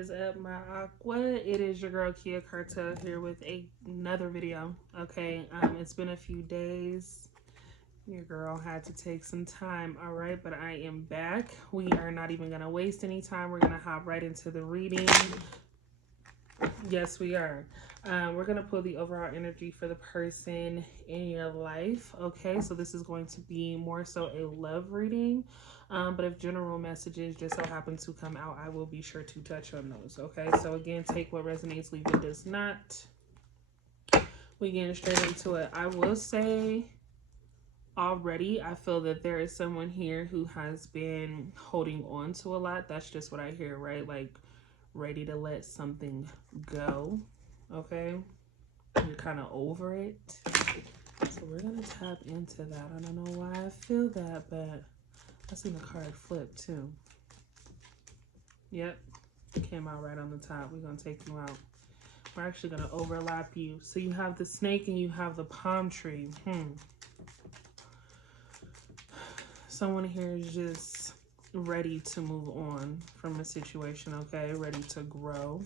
Is up, my aqua? It is your girl Kia Cartel here with another video. Okay, it's been a few days. Your girl had to take some time, all right, but I am back. We are not even gonna waste any time. We're gonna hop right into the reading. Yes, we are. We're gonna pull the overall energy for the person in your life. Okay, so this is going to be more so a love reading. But if general messages just so happen to come out, I will be sure to touch on those. Okay, so again, take what resonates, leave what does not. We get straight into it. I will say already, I feel that there is someone here who has been holding on to a lot. That's just what I hear, right? Like ready to let something go. Okay, you're kind of over it. So we're gonna tap into that. I don't know why I feel that, but I seen the card flip too. Yep, came out right on the top. We're gonna take you out. We're actually gonna overlap you. So you have the snake and you have the palm tree. Someone here is just ready to move on from a situation, okay? Ready to grow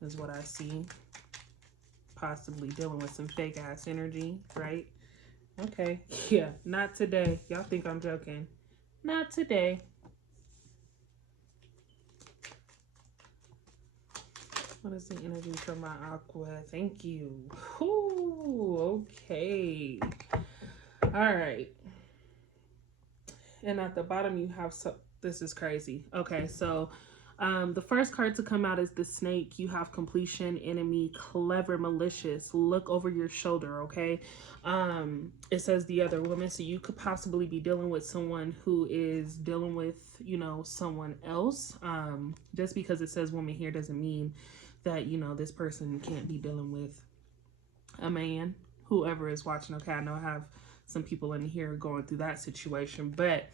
is what I see. Possibly dealing with some fake ass energy, right? Okay, yeah, not today. Y'all think I'm joking. Not today. What is the energy for my aqua? Thank you. Ooh, okay. All right. And at the bottom you have this is crazy. Okay, so the first card to come out is the snake. You have completion, enemy, clever, malicious. Look over your shoulder, okay? It says the other woman. So you could possibly be dealing with someone who is dealing with, you know, someone else. Just because it says woman here doesn't mean that, you know, this person can't be dealing with a man, whoever is watching. Okay, I know I have some people in here going through that situation, but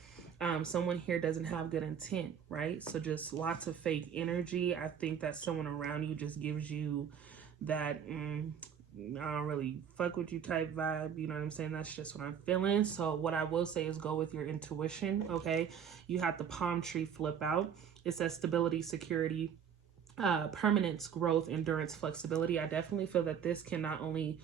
someone here doesn't have good intent, right? So just lots of fake energy. I think that someone around you just gives you that I don't really fuck with you type vibe. You know what I'm saying? That's just what I'm feeling. So what I will say is go with your intuition, okay? You have the palm tree flip out. It says stability, security, permanence, growth, endurance, flexibility. I definitely feel that this can not only,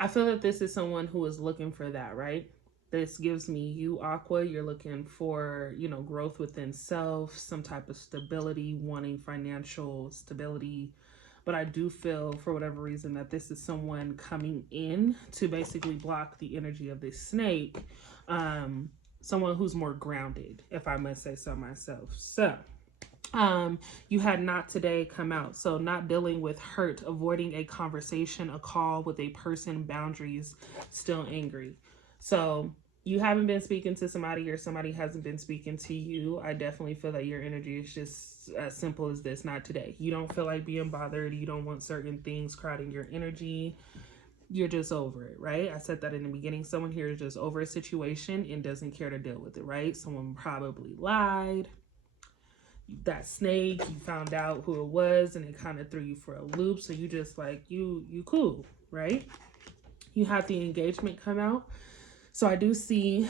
I feel that this is someone who is looking for that, right? This gives me you, Aqua. You're looking for, you know, growth within self, some type of stability, wanting financial stability. But I do feel, for whatever reason, that this is someone coming in to basically block the energy of this snake. Someone who's more grounded, if I must say so myself. So you had not today come out. So not dealing with hurt, avoiding a conversation, a call with a person, boundaries, still angry. So you haven't been speaking to somebody or somebody hasn't been speaking to you. I definitely feel that your energy is just as simple as this. Not today. You don't feel like being bothered. You don't want certain things crowding your energy. You're just over it, right? I said that in the beginning. Someone here is just over a situation and doesn't care to deal with it, right? Someone probably lied. That snake, you found out who it was and it kind of threw you for a loop. So you just like, you cool, right? You have the engagement come out. So I do see,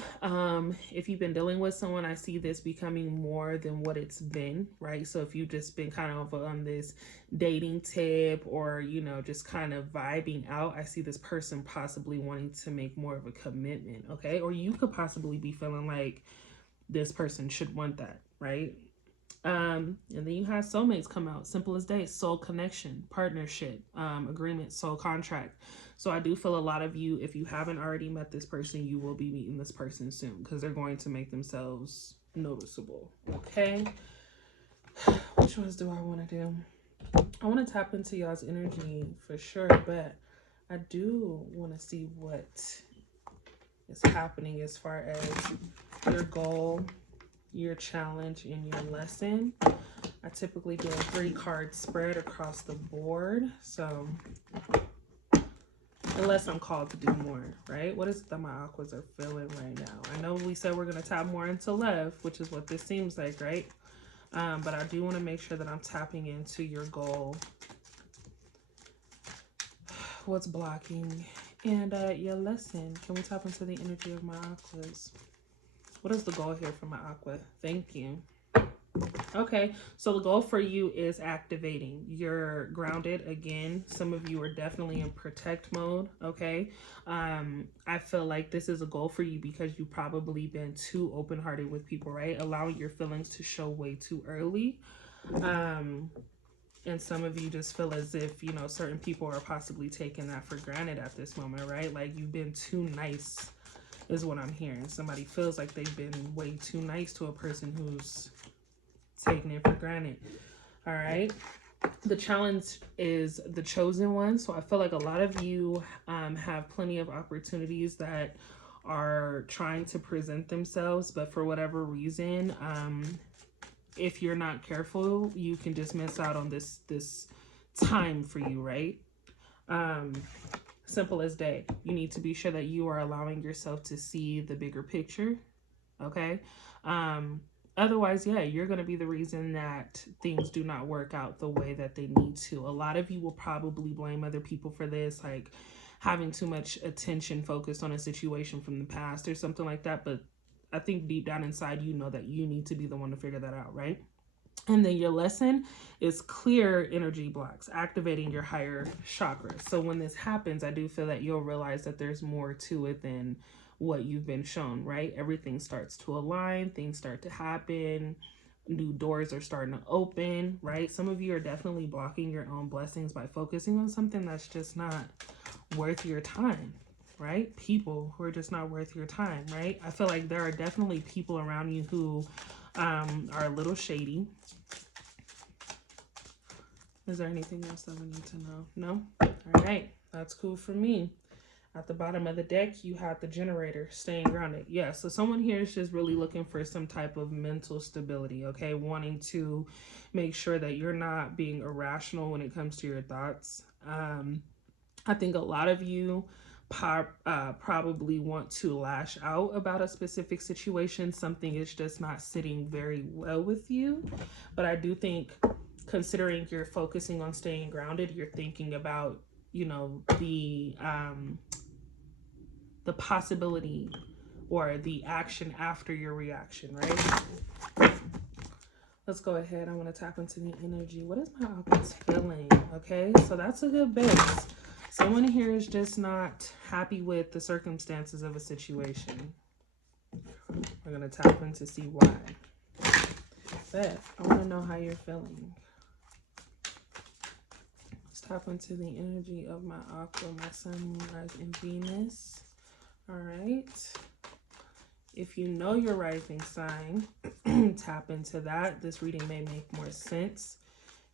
if you've been dealing with someone, I see this becoming more than what it's been, right? So if you've just been kind of on this dating tip or, you know, just kind of vibing out, I see this person possibly wanting to make more of a commitment, okay? Or you could possibly be feeling like this person should want that, right? And then you have soulmates come out. Simple as day. Soul connection, partnership, agreement, soul contract. So I do feel a lot of you, if you haven't already met this person, you will be meeting this person soon because they're going to make themselves noticeable. Okay. Which ones do I want to do? I want to tap into y'all's energy for sure, but I do want to see what is happening as far as your goal, your challenge, and your lesson. I typically do a 3-card spread across the board, so unless I'm called to do more, right? What is it that my aquas are feeling right now? I know we said we're going to tap more into love, which is what this seems like, right? But I do want to make sure that I'm tapping into your goal, what's blocking, and your lesson. Can we tap into the energy of my aquas? What is the goal here for my aqua? Thank you. Okay, so the goal for you is activating. You're grounded again. Some of you are definitely in protect mode. Okay, I feel like this is a goal for you because you've probably been too open-hearted with people, right? Allowing your feelings to show way too early. And some of you just feel as if, you know, certain people are possibly taking that for granted at this moment, right? Like you've been too nice is what I'm hearing. Somebody feels like they've been way too nice to a person who's taking it for granted. All right. The challenge is the chosen one. So I feel like a lot of you have plenty of opportunities that are trying to present themselves, but for whatever reason, if you're not careful, you can just miss out on this time for you, right? Simple as day. You need to be sure that you are allowing yourself to see the bigger picture. Okay. Otherwise, yeah, you're going to be the reason that things do not work out the way that they need to. A lot of you will probably blame other people for this, like having too much attention focused on a situation from the past or something like that. But I think deep down inside, you know that you need to be the one to figure that out, right? And then your lesson is clear energy blocks, activating your higher chakras. So when this happens, I do feel that you'll realize that there's more to it than what you've been shown, right? Everything starts to align, things start to happen, new doors are starting to open, right? Some of you are definitely blocking your own blessings by focusing on something that's just not worth your time, right? People who are just not worth your time, right? I feel like there are definitely people around you who are a little shady. Is there anything else that we need to know? No? All right. That's cool for me. At the bottom of the deck, you have the generator, staying grounded. Yeah, so someone here is just really looking for some type of mental stability, okay? Wanting to make sure that you're not being irrational when it comes to your thoughts. I think a lot of you probably want to lash out about a specific situation. Something is just not sitting very well with you. But I do think, considering you're focusing on staying grounded, you're thinking about, you know, the possibility or the action after your reaction, right? Let's go ahead. I want to tap into the energy. What is my opponent's feeling? Okay, so that's a good base. Someone here is just not happy with the circumstances of a situation. We're going to tap in to see why. Beth, I want to know how you're feeling. Let's tap into the energy of my Aqua, my Sun, Moon, Rise, and Venus. All right. If you know your rising sign, tap into that. This reading may make more sense.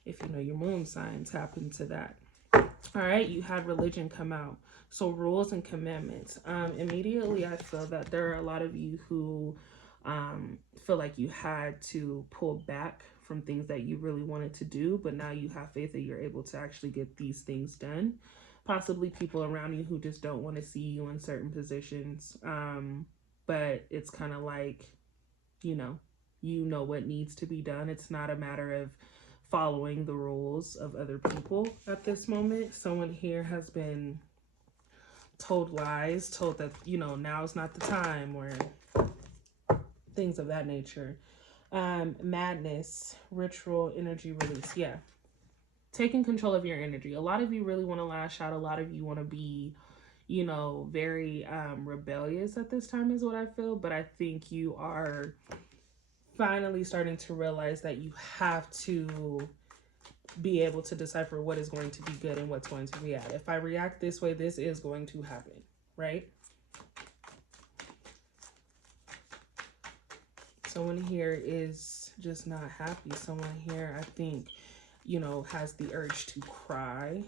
If you know your moon sign, tap into that. All right, you had religion come out. So rules and commandments. Immediately, I feel that there are a lot of you who feel like you had to pull back from things that you really wanted to do, but now you have faith that you're able to actually get these things done. Possibly people around you who just don't want to see you in certain positions. But it's kind of like, you know what needs to be done. It's not a matter of following the rules of other people at this moment. Someone here has been told lies, told that, you know, now's not the time, or things of that nature. Madness, ritual, energy release. Yeah. Taking control of your energy. A lot of you really want to lash out. A lot of you want to be, you know, very rebellious at this time is what I feel. But I think you are finally starting to realize that you have to be able to decipher what is going to be good and what's going to react. If I react this way, this is going to happen, right? Someone here is just not happy. Someone here, I think, you know, has the urge to cry,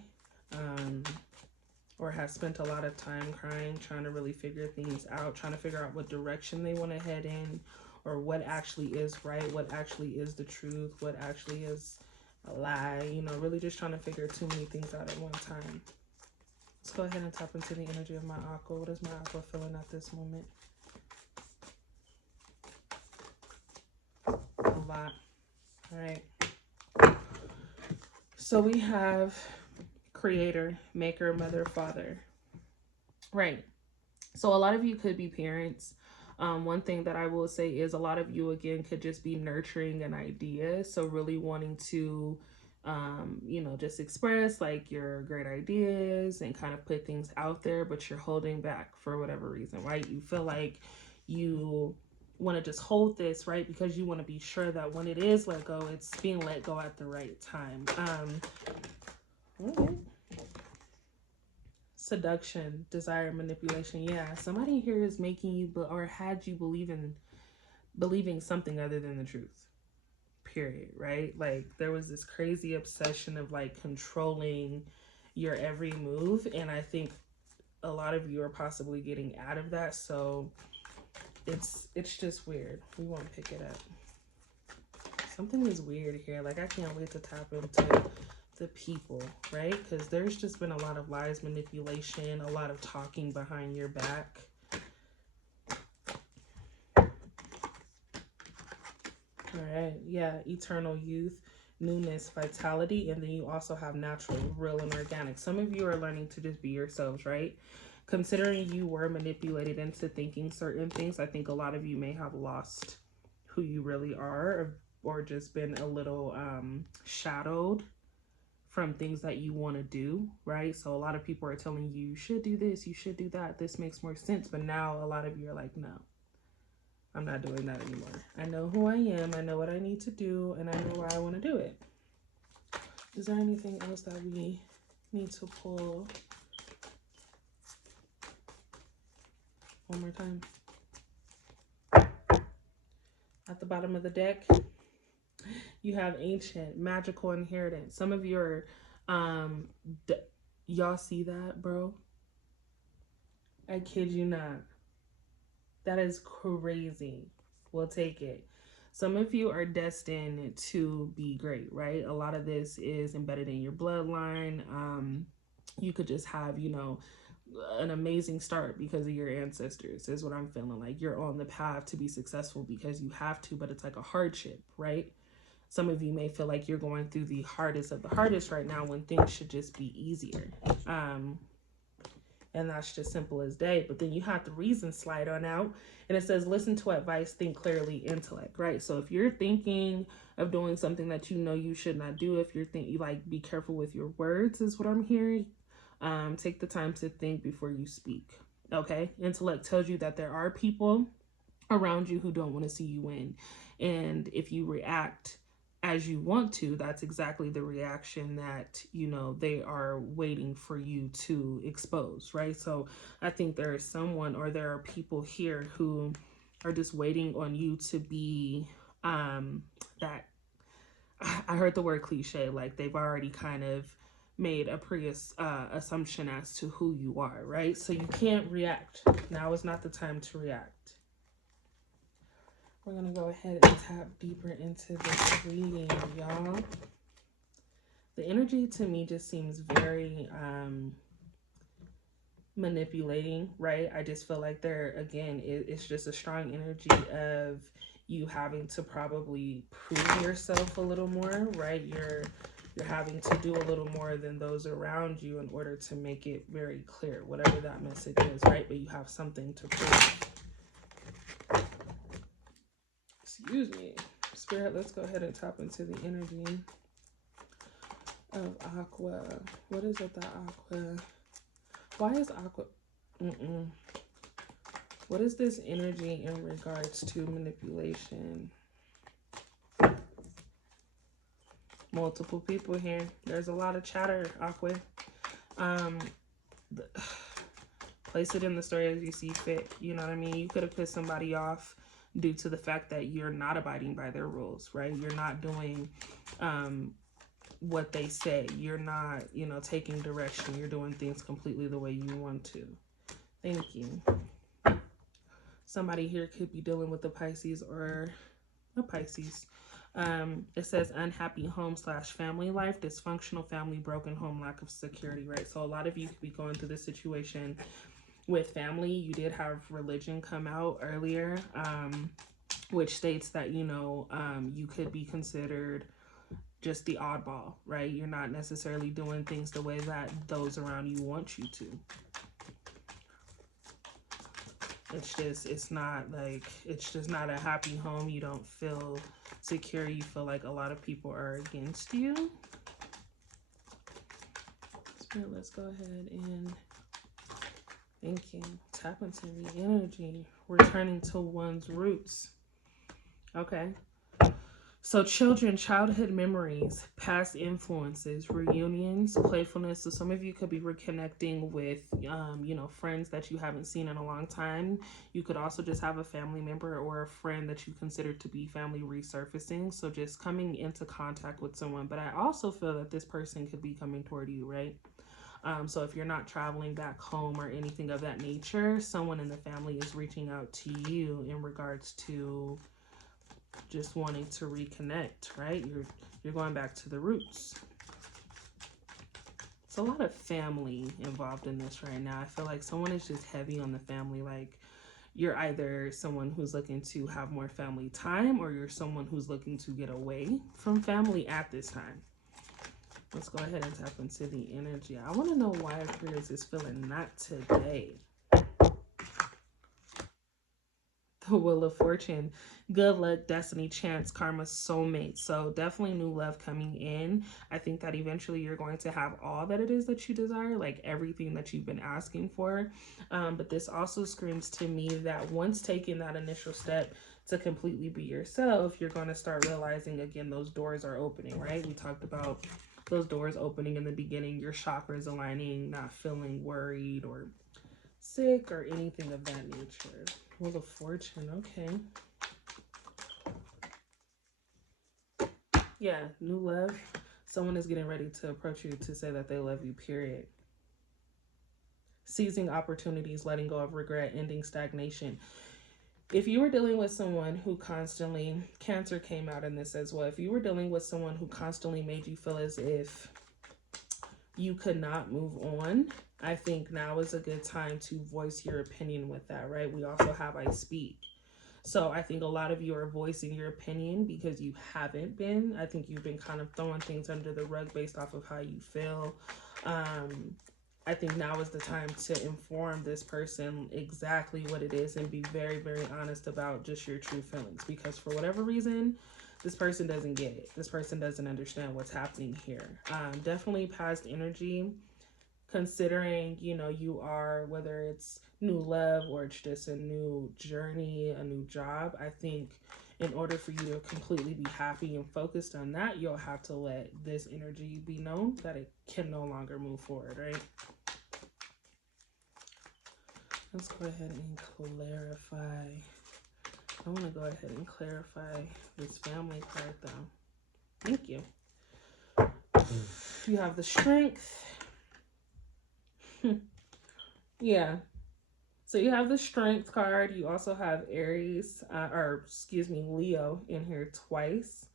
or has spent a lot of time crying, trying to really figure things out, trying to figure out what direction they want to head in, or what actually is right, what actually is the truth, what actually is a lie, you know, really just trying to figure too many things out at one time. Let's go ahead and tap into the energy of my Aqua. What is my Aqua feeling at this moment? A lot. All right. So we have creator, maker, mother, father. Right. So a lot of you could be parents. One thing that I will say is a lot of you, again, could just be nurturing an idea. So really wanting to, you know, just express like your great ideas and kind of put things out there, but you're holding back for whatever reason, right? You feel like you want to just hold this, right? Because you want to be sure that when it is let go, it's being let go at the right time. Okay. Seduction, desire, manipulation. Yeah, somebody here is making you or had you believing something other than the truth. Period, right? Like there was this crazy obsession of like controlling your every move, and I think a lot of you are possibly getting out of that. So it's just weird. We won't pick it up. Something is weird here. Like I can't wait to tap into the people, right? Because there's just been a lot of lies, manipulation, a lot of talking behind your back. All right, yeah, eternal youth, newness, vitality, and then you also have natural, real, and organic. Some of you are learning to just be yourselves, right? Considering you were manipulated into thinking certain things, I think a lot of you may have lost who you really are, or just been a little shadowed from things that you want to do, right? So a lot of people are telling you, you should do this, you should do that, this makes more sense. But now a lot of you are like, no, I'm not doing that anymore. I know who I am, I know what I need to do, and I know why I want to do it. Is there anything else that we need to pull? One more time. At the bottom of the deck, you have ancient, magical inheritance. Some of you are, y'all see that, bro? I kid you not. That is crazy. We'll take it. Some of you are destined to be great, right? A lot of this is embedded in your bloodline. You could just have, you know, an amazing start because of your ancestors is what I'm feeling like. You're on the path to be successful because you have to, but it's like a hardship, right? Some of you may feel like you're going through the hardest of the hardest right now when things should just be easier. And that's just simple as day. But then you have the reason slide on out, and it says listen to advice, think clearly, intellect, right? So if you're thinking of doing something that you know you should not do, if you're thinking, like, be careful with your words is what I'm hearing. Take the time to think before you speak. Okay, intellect tells you that there are people around you who don't want to see you win, and if you react as you want to, that's exactly the reaction that, you know, they are waiting for you to expose, right? So I think there is someone, or there are people here who are just waiting on you to be that, I heard the word cliche, like they've already kind of made a assumption as to who you are, right? So you can't react. Now is not the time to react. We're going to go ahead and tap deeper into this reading, y'all. The energy to me just seems very manipulating, right? I just feel like there, again, it's just a strong energy of you having to probably prove yourself a little more, right? You're having to do a little more than those around you in order to make it very clear, whatever that message is, right? But you have something to prove. Excuse me, Spirit, let's go ahead and tap into the energy of Aqua. What is it that Aqua? Why is Aqua? What is this energy in regards to manipulation? Multiple people here. There's a lot of chatter, Aqua. Place it in the story as you see fit. You know what I mean? You could have pissed somebody off due to the fact that you're not abiding by their rules, right? You're not doing what they say. You're not, you know, taking direction. You're doing things completely the way you want to. Thank you. Somebody here could be dealing with a Pisces or a Pisces. It says unhappy home / family life, dysfunctional family, broken home, lack of security, right? So a lot of you could be going through this situation with family. You did have religion come out earlier, which states that, you know, you could be considered just the oddball, right? You're not necessarily doing things the way that those around you want you to. it's not like, it's just not a happy home. You don't feel secure. You feel like a lot of people are against you. Spirit, let's go ahead and thank you. Tap into the energy. Returning to one's roots. Okay. So children, childhood memories, past influences, reunions, playfulness. So some of you could be reconnecting with, friends that you haven't seen in a long time. You could also just have a family member or a friend that you consider to be family resurfacing. So just coming into contact with someone. But I also feel that this person could be coming toward you, right? So if you're not traveling back home or anything of that nature, someone in the family is reaching out to you in regards to just wanting to reconnect, right? You're going back to the roots. It's a lot of family involved in this right now. I feel like someone is just heavy on the family. Like, you're either someone who's looking to have more family time, or you're someone who's looking to get away from family at this time. Let's go ahead and tap into the energy. I want to know why Aquarius is feeling not today. The Wheel of Fortune, good luck, destiny, chance, karma, soulmate. So definitely new love coming in. I think that eventually you're going to have all that it is that you desire, like everything that you've been asking for. But this also screams to me that once taking that initial step to completely be yourself, you're going to start realizing, again, those doors are opening, right? We talked about those doors opening in the beginning, your chakras aligning, not feeling worried or sick or anything of that nature. Wheel of Fortune, okay. Yeah, new love. Someone is getting ready to approach you to say that they love you, period. Seizing opportunities, letting go of regret, ending stagnation. If you were dealing with someone who constantly, Cancer came out in this as well. If you were dealing with someone who constantly made you feel as if you could not move on, I think now is a good time to voice your opinion with that, right? We also have I speak. So I think a lot of you are voicing your opinion because you haven't been. I think you've been kind of throwing things under the rug based off of how you feel. I think now is the time to inform this person exactly what it is and be very, very honest about just your true feelings. Because for whatever reason, this person doesn't get it. This person doesn't understand what's happening here. Definitely past energy, considering, you are, whether it's new love or it's just a new journey, a new job. I think in order for you to completely be happy and focused on that, you'll have to let this energy be known that it can no longer move forward, right? Let's go ahead and clarify. I want to go ahead and clarify this family card though. Thank you. You have the Strength. Yeah. So you have the Strength card. You also have Aries, Leo in here twice.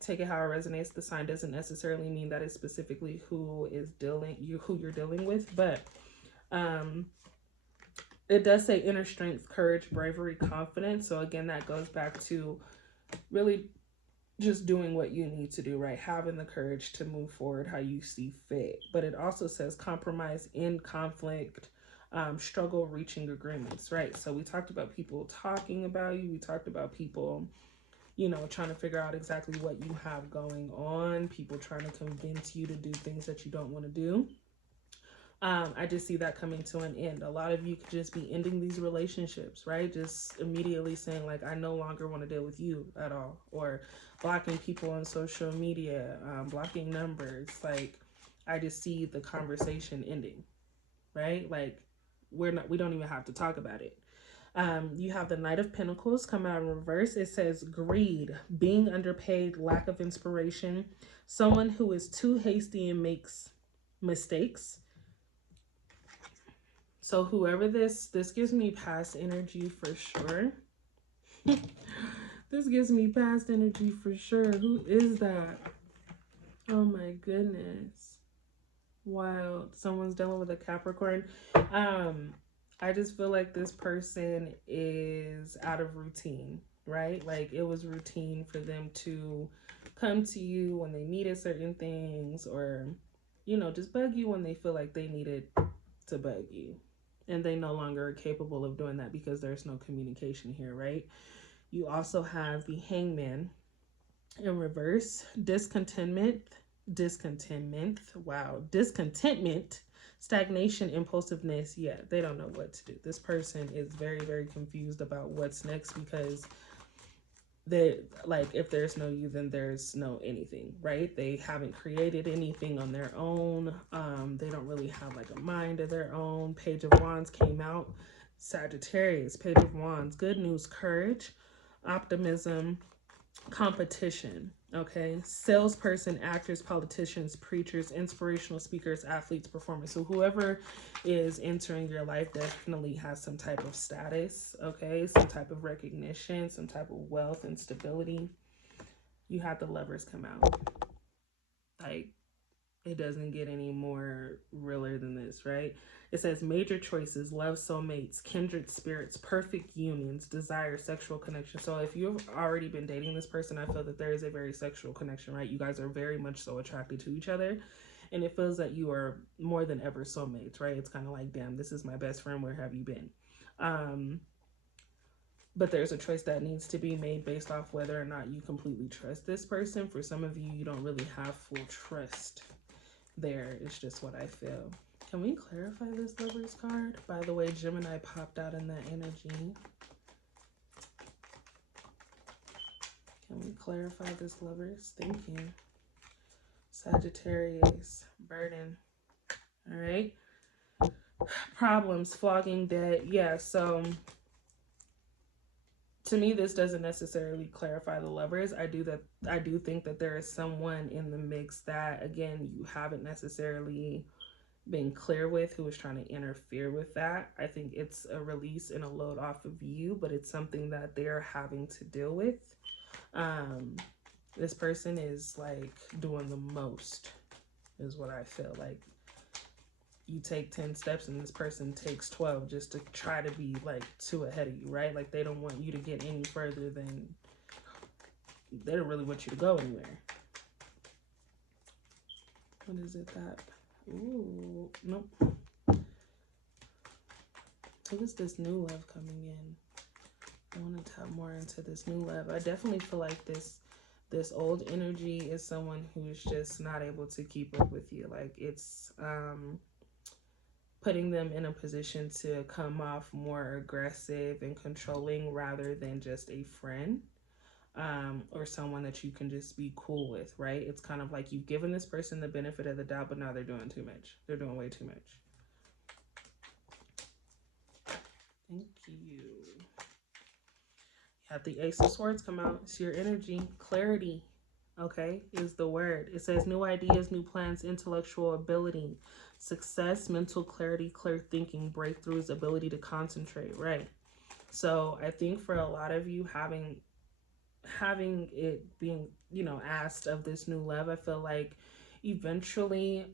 Take it how it resonates. The sign doesn't necessarily mean that it's specifically who you're dealing with, but it does say inner strength, courage, bravery, confidence. So again, that goes back to really just doing what you need to do, right? Having the courage to move forward how you see fit. But it also says compromise in conflict, struggle reaching agreements, right? So we talked about people talking about you. We talked about people, trying to figure out exactly what you have going on. People trying to convince you to do things that you don't want to do. I just see that coming to an end. A lot of you could just be ending these relationships, right? Just immediately saying like, I no longer want to deal with you at all, or blocking people on social media, blocking numbers. Like, I just see the conversation ending, right? Like, we don't even have to talk about it. You have the Knight of Pentacles come out in reverse. It says greed, being underpaid, lack of inspiration, someone who is too hasty and makes mistakes. So whoever this gives me past energy for sure. This gives me past energy for sure. Who is that? Oh my goodness. Wow. Someone's dealing with a Capricorn. I just feel like this person is out of routine, right? Like it was routine for them to come to you when they needed certain things, or, just bug you when they feel like they needed to bug you. and they no longer are capable of doing that because there's no communication here, right? You also have the Hangman in reverse. Discontentment, stagnation, impulsiveness. Yeah, they don't know what to do. This person is very, very confused about what's next, because they, like, if there's no you, then there's no anything, right? They haven't created anything on their own. They don't really have like a mind of their own. Page of Wands came out. Sagittarius, Page of Wands, good news, courage, optimism, competition. Okay, salesperson, actors, politicians, preachers, inspirational speakers, athletes, performers. So whoever is entering your life definitely has some type of status, okay, some type of recognition, some type of wealth and stability. You have the Lovers come out. Like, it doesn't get any more realer than this, right? It says major choices, love, soulmates, kindred spirits, perfect unions, desire, sexual connection. So if you've already been dating this person, I feel that there is a very sexual connection, right? You guys are very much so attracted to each other, and it feels that you are more than ever soulmates, right? It's kind of like, damn, this is my best friend, where have you been? But there's a choice that needs to be made based off whether or not you completely trust this person. For some of you, you don't really have full trust there. It's just what I feel. Can we clarify this Lovers card? By the way, Gemini popped out in that energy. Can we clarify this Lovers? Thank you. Sagittarius, burden. All right. Problems, flogging, debt. Yeah, so to me, this doesn't necessarily clarify the Lovers. I do think that there is someone in the mix that, again, you haven't necessarily been clear with, who is trying to interfere with that. I think it's a release and a load off of you, but it's something that they're having to deal with. This person is like doing the most, is what I feel like. You take 10 steps and this person takes 12 just to try to be like 2 ahead of you, right? Like, they don't want you to get any further than, they don't really want you to go anywhere. What is it that, ooh, nope. Who is this new love coming in? I want to tap more into this new love. I definitely feel like this old energy is someone who's just not able to keep up with you. Like, it's putting them in a position to come off more aggressive and controlling rather than just a friend, or someone that you can just be cool with, right? It's kind of like you've given this person the benefit of the doubt, but now they're doing too much. They're doing way too much. Thank you. You have the Ace of Swords come out. It's your energy. Clarity, okay, is the word. It says new ideas, new plans, intellectual ability, success, mental clarity, clear thinking, breakthroughs, ability to concentrate, right? So I think for a lot of you, having it being, you know, asked of this new love, I feel like eventually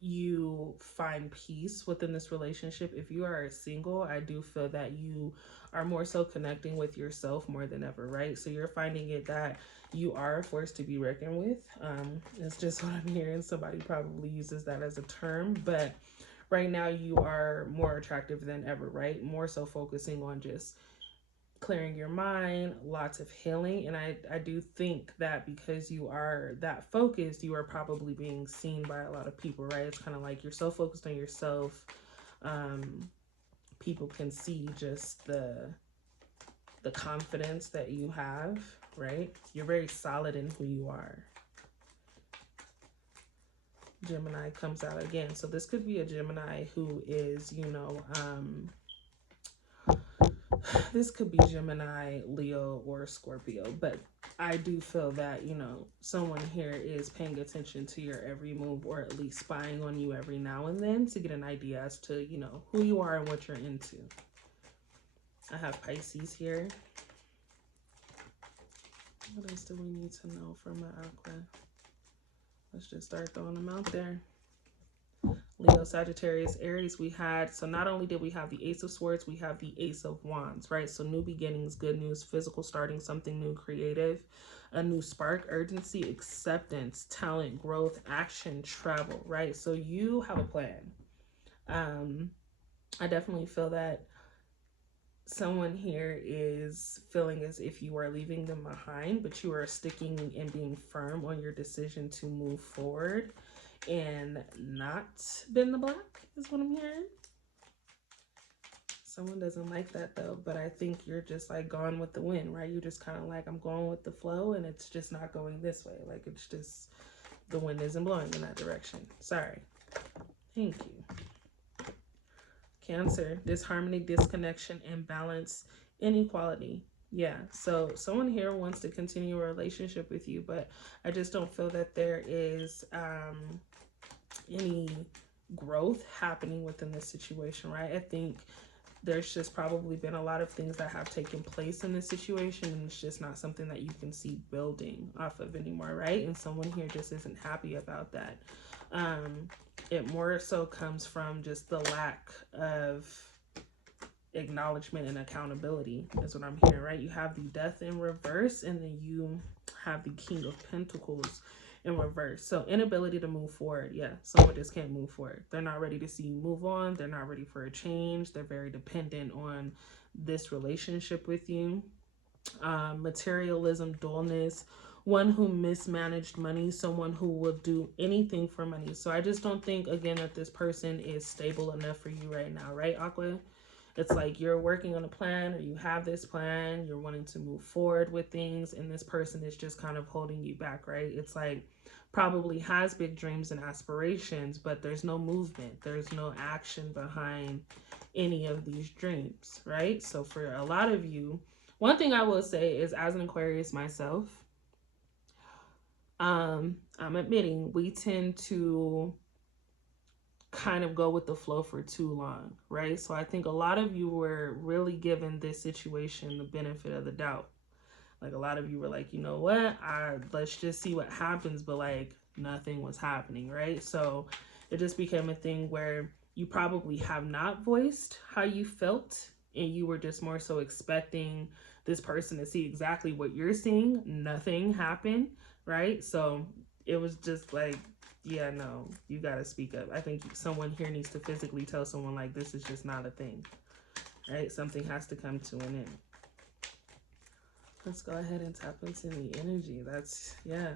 you find peace within this relationship. If you are single, I do feel that you are more so connecting with yourself more than ever, right? So you're finding it that you are a force to be reckoned with. It's just what I'm hearing. Somebody probably uses that as a term, but right now you are more attractive than ever, right? More so focusing on just clearing your mind, lots of healing. And I do think that because you are that focused, you are probably being seen by a lot of people, right? It's kind of like you're so focused on yourself. People can see just the confidence that you have, right? You're very solid in who you are. Gemini comes out again. So this could be a Gemini who is, you know, this could be Gemini, Leo, or Scorpio, but I do feel that, you know, someone here is paying attention to your every move, or at least spying on you every now and then to get an idea as to, you know, who you are and what you're into. I have Pisces here. What else do we need to know from my Aqua? Let's just start throwing them out there. Leo, Sagittarius, Aries, we had, so not only did we have the Ace of Swords, we have the Ace of Wands, right? So new beginnings, good news, physical, starting something new, creative, a new spark, urgency, acceptance, talent, growth, action, travel, right? So you have a plan. I definitely feel that someone here is feeling as if you are leaving them behind, but you are sticking and being firm on your decision to move forward and not bend the black, is what I'm hearing. Someone doesn't like that though, but I think you're just like gone with the wind, right? You're just kind of like, I'm going with the flow and it's just not going this way. Like it's just, the wind isn't blowing in that direction. Sorry. Thank you. Cancer, disharmony, disconnection, imbalance, inequality. Yeah, so someone here wants to continue a relationship with you, but I just don't feel that there is any growth happening within this situation, right? I think there's just probably been a lot of things that have taken place in this situation, and it's just not something that you can see building off of anymore, right? And someone here just isn't happy about that. It more so comes from just the lack of acknowledgement and accountability, is what I'm hearing, right? You have the Death in reverse, and then you have the King of Pentacles in reverse. So inability to move forward. Yeah, someone just can't move forward. They're not ready to see you move on. They're not ready for a change. They're very dependent on this relationship with you. Materialism, dullness, one who mismanaged money, someone who will do anything for money. So I just don't think, again, that this person is stable enough for you right now, right, Aqua? It's like you're working on a plan, or you have this plan, you're wanting to move forward with things, and this person is just kind of holding you back, right? It's like probably has big dreams and aspirations, but there's no movement, there's no action behind any of these dreams, right? So for a lot of you, one thing I will say is, as an Aquarius myself, I'm admitting we tend to kind of go with the flow for too long, right? So I think a lot of you were really given this situation the benefit of the doubt. Like a lot of you were like, you know what, let's just see what happens, but like nothing was happening, right? So it just became a thing where you probably have not voiced how you felt, and you were just more so expecting this person to see exactly what you're seeing. Nothing happened, right? So it was just like, yeah, no, you got to speak up. I think someone here needs to physically tell someone like, this is just not a thing, right? Something has to come to an end. Let's go ahead and tap into the energy. That's, yeah.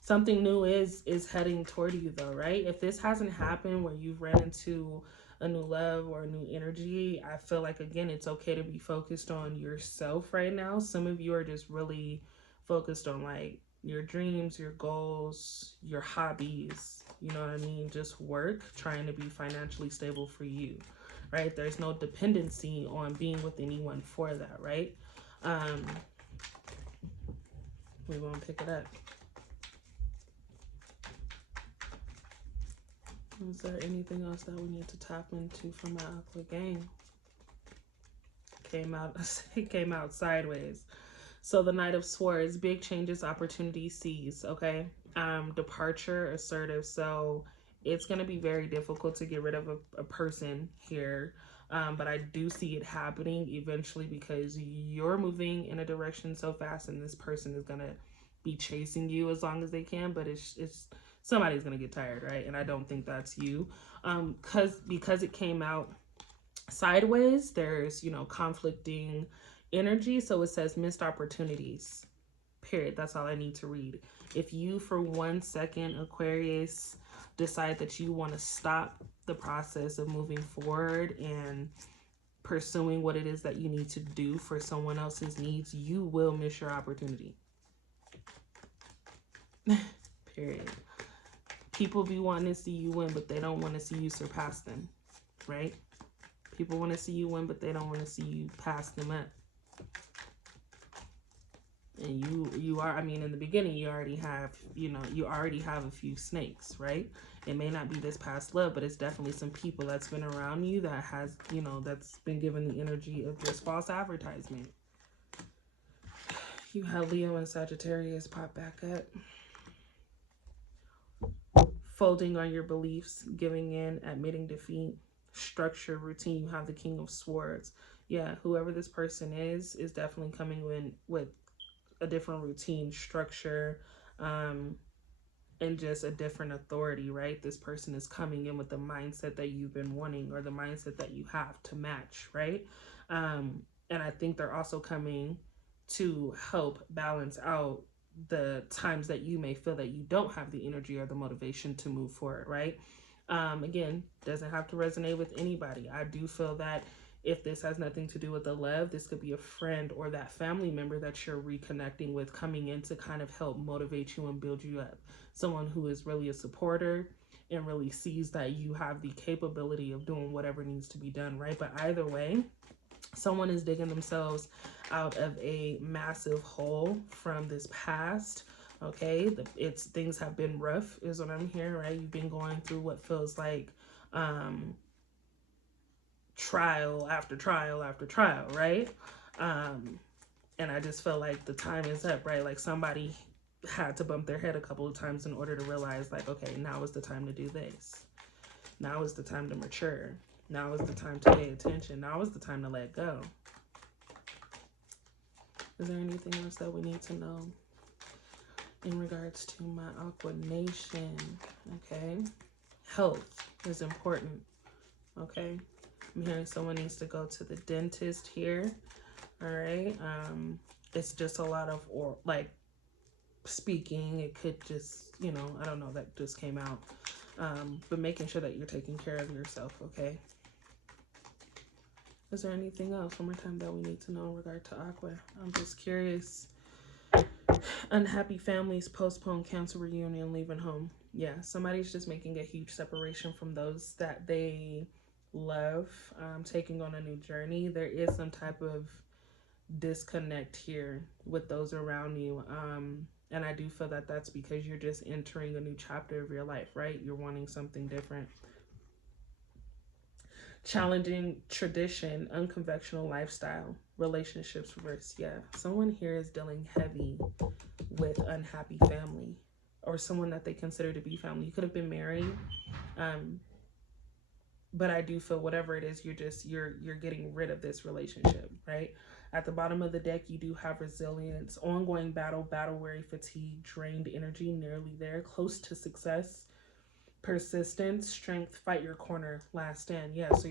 Something new is heading toward you though, right? If this hasn't happened where you've ran into a new love or a new energy, I feel like, again, it's okay to be focused on yourself right now. Some of you are just really focused on like your dreams, your goals, your hobbies, you know what I mean? Just work, trying to be financially stable for you, right? There's no dependency on being with anyone for that, right? We won't pick it up. Is there anything else that we need to tap into from my Aqua game? It came out sideways. So the Knight of Swords, big changes, opportunity seized, okay? Departure, assertive. So it's going to be very difficult to get rid of a person here. But I do see it happening eventually, because you're moving in a direction so fast, and this person is going to be chasing you as long as they can. But it's somebody's going to get tired, right? And I don't think that's you. Because it came out sideways, there's, you know, conflicting energy. So it says missed opportunities, period. That's all I need to read. If you for 1 second, Aquarius, decide that you want to stop the process of moving forward and pursuing what it is that you need to do for someone else's needs, you will miss your opportunity. Period. People be wanting to see you win, but they don't want to see you surpass them, right? People want to see you win, but they don't want to see you pass them up. And you are, I mean, in the beginning, you already have, you know, you already have a few snakes, right? It may not be this past love, but it's definitely some people that's been around you that has, you know, that's been given the energy of just false advertisement. You have Leo and Sagittarius pop back up. Folding on your beliefs, giving in, admitting defeat, structure, routine. You have the King of Swords. Yeah, whoever this person is definitely coming in with a different routine, structure, and just a different authority, right? This person is coming in with the mindset that you've been wanting, or the mindset that you have to match, right? And I think they're also coming to help balance out the times that you may feel that you don't have the energy or the motivation to move forward, right? Again, doesn't have to resonate with anybody. I do feel that if this has nothing to do with the love, this could be a friend or that family member that you're reconnecting with, coming in to kind of help motivate you and build you up. Someone who is really a supporter and really sees that you have the capability of doing whatever needs to be done, right? But either way, someone is digging themselves out of a massive hole from this past. Okay, it's things have been rough is what I'm hearing, right? You've been going through what feels like trial after trial after trial, right? And I just felt like the time is up, right? Like somebody had to bump their head a couple of times in order to realize, like, okay, now is the time to do this. Now is the time to mature. Now is the time to pay attention. Now is the time to let go. Is there anything else that we need to know in regards to my Aqua Nation? Okay. Health is important. Okay. I'm hearing someone needs to go to the dentist here. All right. It's just a lot of like speaking. It could just, you know, I don't know, that just came out. But making sure that you're taking care of yourself. Okay. Is there anything else one more time that we need to know in regard to Aqua? I'm just curious. Unhappy families postpone, cancel reunion, leaving home. Yeah, somebody's just making a huge separation from those that they love, taking on a new journey. There is some type of disconnect here with those around you. And I do feel that that's because you're just entering a new chapter of your life, right? You're wanting something different. Challenging tradition, unconventional lifestyle, relationships reverse. Yeah, someone here is dealing heavy with unhappy family or someone that they consider to be family. You could have been married, but I do feel whatever it is, you're getting rid of this relationship, right? At the bottom of the deck, you do have resilience, ongoing battle weary, fatigue, drained energy, nearly there, close to success. Persistence, strength, fight your corner, last stand. Yeah, so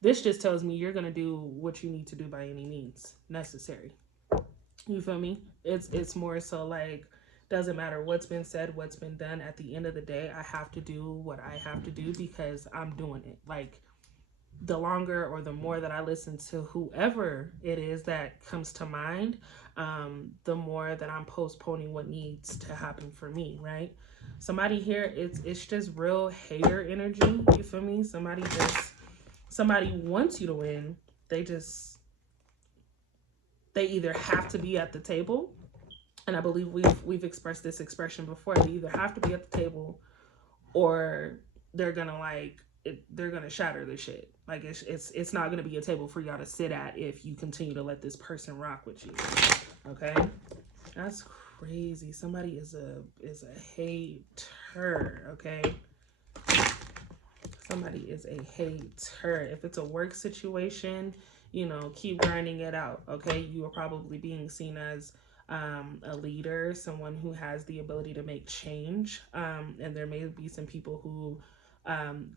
this just tells me you're gonna do what you need to do by any means necessary. You feel me? It's more so like, doesn't matter what's been said, what's been done. At the end of the day, I have to do what I have to do because I'm doing it. Like, the longer or the more that I listen to whoever it is that comes to mind, the more that I'm postponing what needs to happen for me, right? Somebody here, it's just real hater energy. You feel me? Somebody wants you to win. They either have to be at the table, and I believe we've expressed this expression before. They either have to be at the table, or they're gonna shatter the shit. Like it's not gonna be a table for y'all to sit at if you continue to let this person rock with you. Okay, that's crazy. Somebody is a hater. Okay, somebody is a hater. If it's a work situation, you know, keep grinding it out. Okay, you are probably being seen as a leader, someone who has the ability to make change, and there may be some people who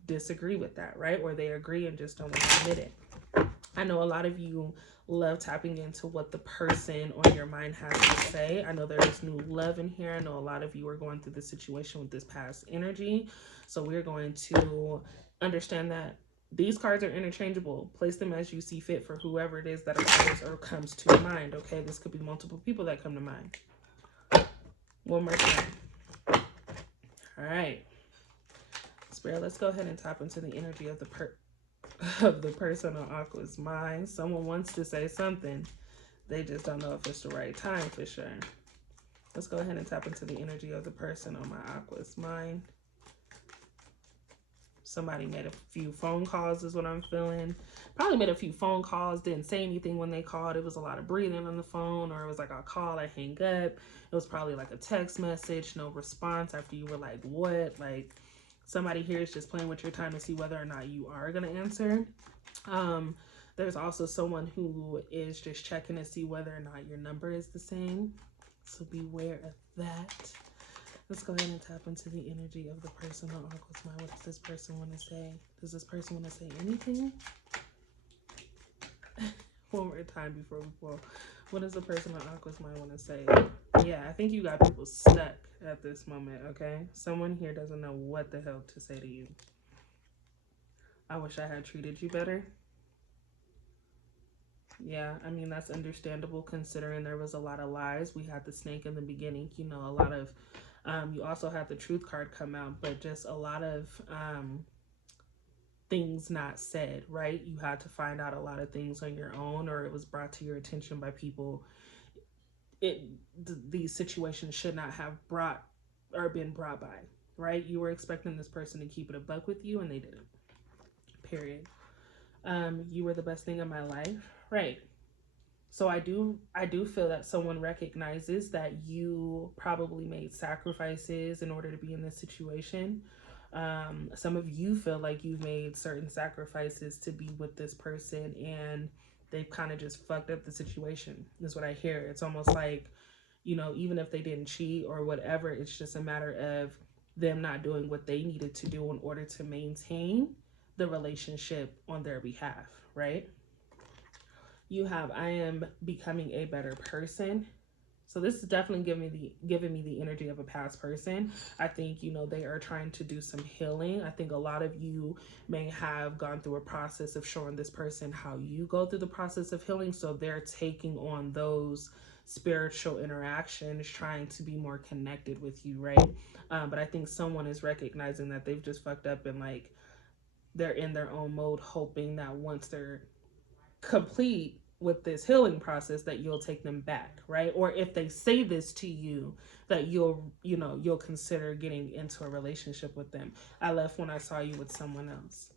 disagree with that, right? Or they agree and just don't want to admit it. I know a lot of you love tapping into what the person on your mind has to say. I know there is new love in here. I know a lot of you are going through this situation with this past energy. So we're going to understand that these cards are interchangeable. Place them as you see fit for whoever it is that appears or comes to mind, okay? This could be multiple people that come to mind. One more time. All right. Spirit, let's go ahead and tap into the energy of the person on Aqua's mind. Someone wants to say something. They just don't know if it's the right time for sure. Let's go ahead and tap into the energy of the person on my Aqua's mind. Somebody made a few phone calls is what I'm feeling. Probably made a few phone calls, didn't say anything when they called. It was a lot of breathing on the phone, or it was like a call, I hang up. It was probably like a text message, no response after you were like, what? Like, somebody here is just playing with your time to see whether or not you are going to answer. There's also someone who is just checking to see whether or not your number is the same. So beware of that. Let's go ahead and tap into the energy of the person on Aqua's mind. What does this person want to say? Does this person want to say anything? One more time before we pull. What does the person on Aqua's mind want to say? Yeah, I think you got people stuck at this moment, okay? Someone here doesn't know what the hell to say to you. I wish I had treated you better. Yeah, I mean, that's understandable considering there was a lot of lies. We had the snake in the beginning, you know, a lot of, you also had the truth card come out, but just a lot of things not said, right? You had to find out a lot of things on your own, or it was brought to your attention by people. These situations should not have brought or been brought by, right? You were expecting this person to keep it a buck with you, and they didn't. Period. You were the best thing in my life, right? So I do feel that someone recognizes that you probably made sacrifices in order to be in this situation. Some of you feel like you've made certain sacrifices to be with this person, and they've kind of just fucked up the situation, is what I hear. It's almost like, you know, even if they didn't cheat or whatever, it's just a matter of them not doing what they needed to do in order to maintain the relationship on their behalf, right? You have, I am becoming a better person. So this is definitely giving me the energy of a past person. I think, you know, they are trying to do some healing. I think a lot of you may have gone through a process of showing this person how you go through the process of healing. So they're taking on those spiritual interactions, trying to be more connected with you, right? But I think someone is recognizing that they've just fucked up, and like they're in their own mode, hoping that once they're complete with this healing process that you'll take them back, right? Or if they say this to you, that you'll consider getting into a relationship with them. I left when I saw you with someone else.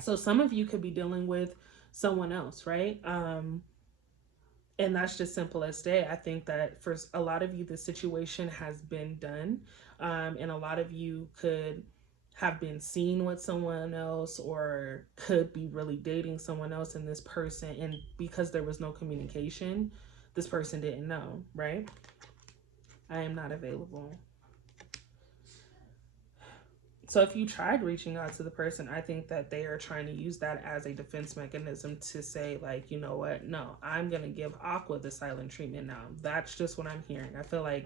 So some of you could be dealing with someone else, right? And that's just simple as day. I think that for a lot of you, the situation has been done. And a lot of you could have been seen with someone else, or could be really dating someone else, and this person, and because there was no communication, this person didn't know, right? I am not available. So if you tried reaching out to the person, I think that they are trying to use that as a defense mechanism to say, like, you know what, no, I'm going to give Aqua the silent treatment now. That's just what I'm hearing. I feel like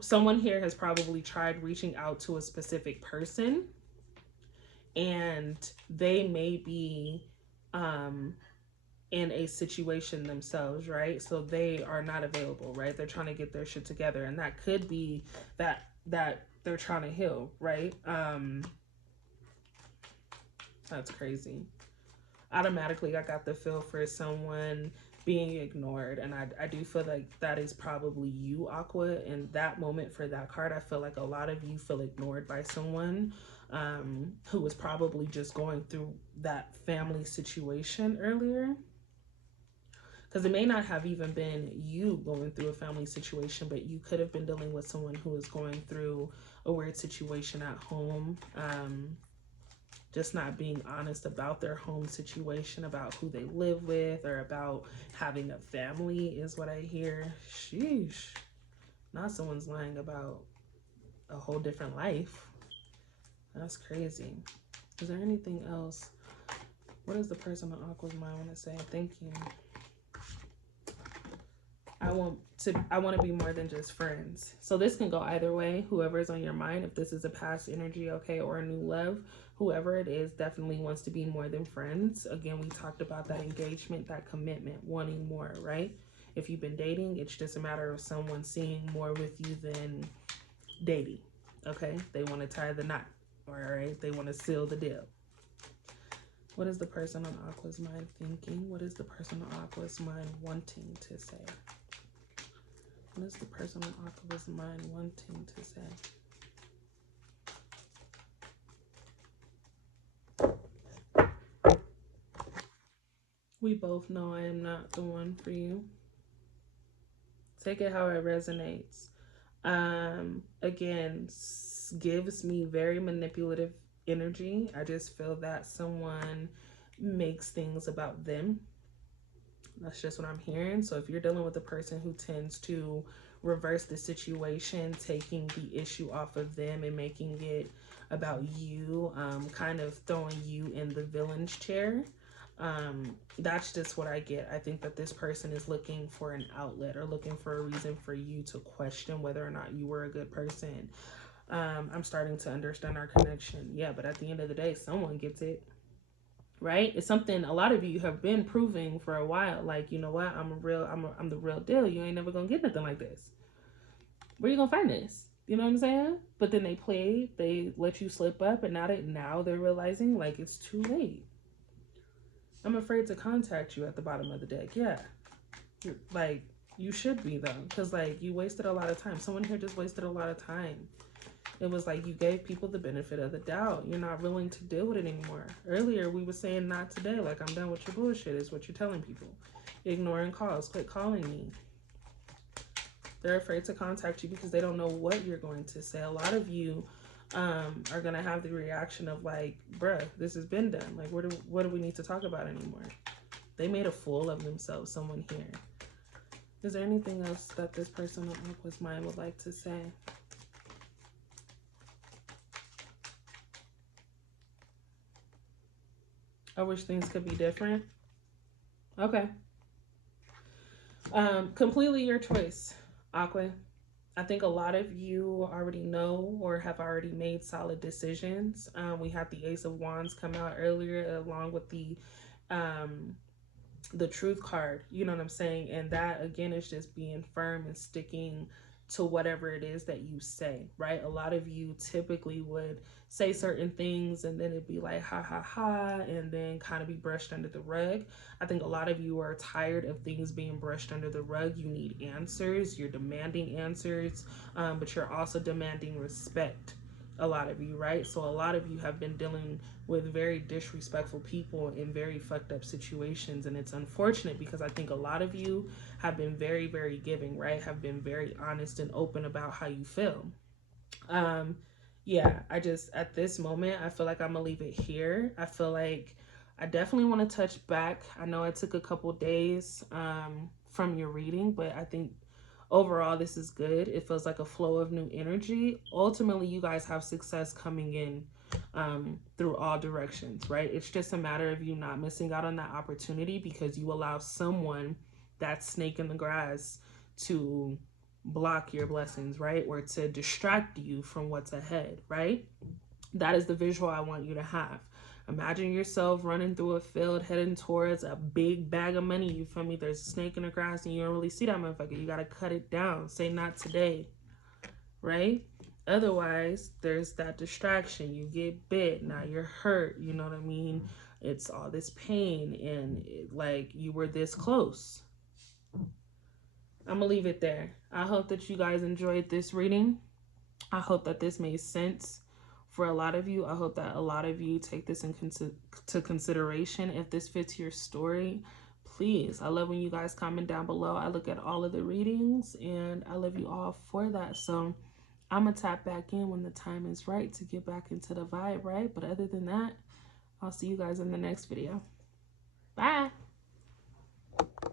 someone here has probably tried reaching out to a specific person, and they may be in a situation themselves, right? So they are not available, right? They're trying to get their shit together, and that could be that they're trying to heal, right? That's crazy. Automatically, I got the feel for someone being ignored, and I do feel like that is probably you, Aqua. In that moment for that card, I feel like a lot of you feel ignored by someone who was probably just going through that family situation earlier. Because it may not have even been you going through a family situation, but you could have been dealing with someone who is going through a weird situation at home. Just not being honest about their home situation, about who they live with, or about having a family is what I hear. Sheesh. Not someone's lying about a whole different life. That's crazy. Is there anything else? What does the person on Aqua's mind want to say? Thank you. I want to be more than just friends. So this can go either way. Whoever's on your mind, if this is a past energy, okay, or a new love, whoever it is definitely wants to be more than friends. Again, we talked about that engagement, that commitment, wanting more, right? If you've been dating, it's just a matter of someone seeing more with you than dating, okay? They want to tie the knot, all right? They want to seal the deal. What is the person on Aqua's mind thinking? What is the person on Aqua's mind wanting to say? What is the person on Aqua's mind wanting to say? We both know I am not the one for you. Take it how it resonates. Again, gives me very manipulative energy. I just feel that someone makes things about them. That's just what I'm hearing. So if you're dealing with a person who tends to reverse the situation, taking the issue off of them and making it about you, kind of throwing you in the villain's chair. That's just what I get. I think that this person is looking for an outlet or looking for a reason for you to question whether or not you were a good person. I'm starting to understand our connection. Yeah, but at the end of the day, someone gets it. Right? It's something a lot of you have been proving for a while. Like, you know what? I'm the real deal. You ain't never gonna get nothing like this. Where you gonna find this? You know what I'm saying? But then they let you slip up, and now they're realizing like it's too late. I'm afraid to contact you at the bottom of the deck. Yeah. Like, you should be though, because like you wasted a lot of time. Someone here just wasted a lot of time. It was like you gave people the benefit of the doubt. You're not willing to deal with it anymore. Earlier, we were saying not today. Like, I'm done with your bullshit is what you're telling people. Ignoring calls. Quit calling me. They're afraid to contact you because they don't know what you're going to say. A lot of you are going to have the reaction of like, bruh, this has been done. Like, what do we need to talk about anymore? They made a fool of themselves, someone here. Is there anything else that this person on Aqua's mind would like to say? I wish things could be different. Okay. Completely your choice, Aqua. I think a lot of you already know or have already made solid decisions. We had the Ace of Wands come out earlier along with the Truth card. You know what I'm saying? And that, again, is just being firm and sticking to whatever it is that you say, right? A lot of you typically would say certain things and then it'd be like, ha, ha, ha, and then kind of be brushed under the rug. I think a lot of you are tired of things being brushed under the rug. You need answers. You're demanding answers, but you're also demanding respect. A lot of you, right? So a lot of you have been dealing with very disrespectful people in very fucked up situations, and it's unfortunate because I think a lot of you have been very, very giving, right? Have been very honest and open about how you feel. Yeah, I just, at this moment, I feel like I'm gonna leave it here. I feel like I definitely want to touch back. I know it took a couple days from your reading, but I think overall this is good. It feels like a flow of new energy. Ultimately, you guys have success coming in through all directions, right? It's just a matter of you not missing out on that opportunity because you allow someone, that snake in the grass, to block your blessings, right? Or to distract you from what's ahead, right? That is the visual I want you to have. Imagine yourself running through a field heading towards a big bag of money. You feel me? There's a snake in the grass and you don't really see that motherfucker. You got to cut it down. Say not today, right? Otherwise, there's that distraction. You get bit. Now you're hurt. You know what I mean? It's all this pain and like you were this close. I'm going to leave it there. I hope that you guys enjoyed this reading. I hope that this made sense for a lot of you. I hope that a lot of you take this into consideration. If this fits your story, please. I love when you guys comment down below. I look at all of the readings and I love you all for that. So I'm going to tap back in when the time is right to get back into the vibe, right? But other than that, I'll see you guys in the next video. Bye.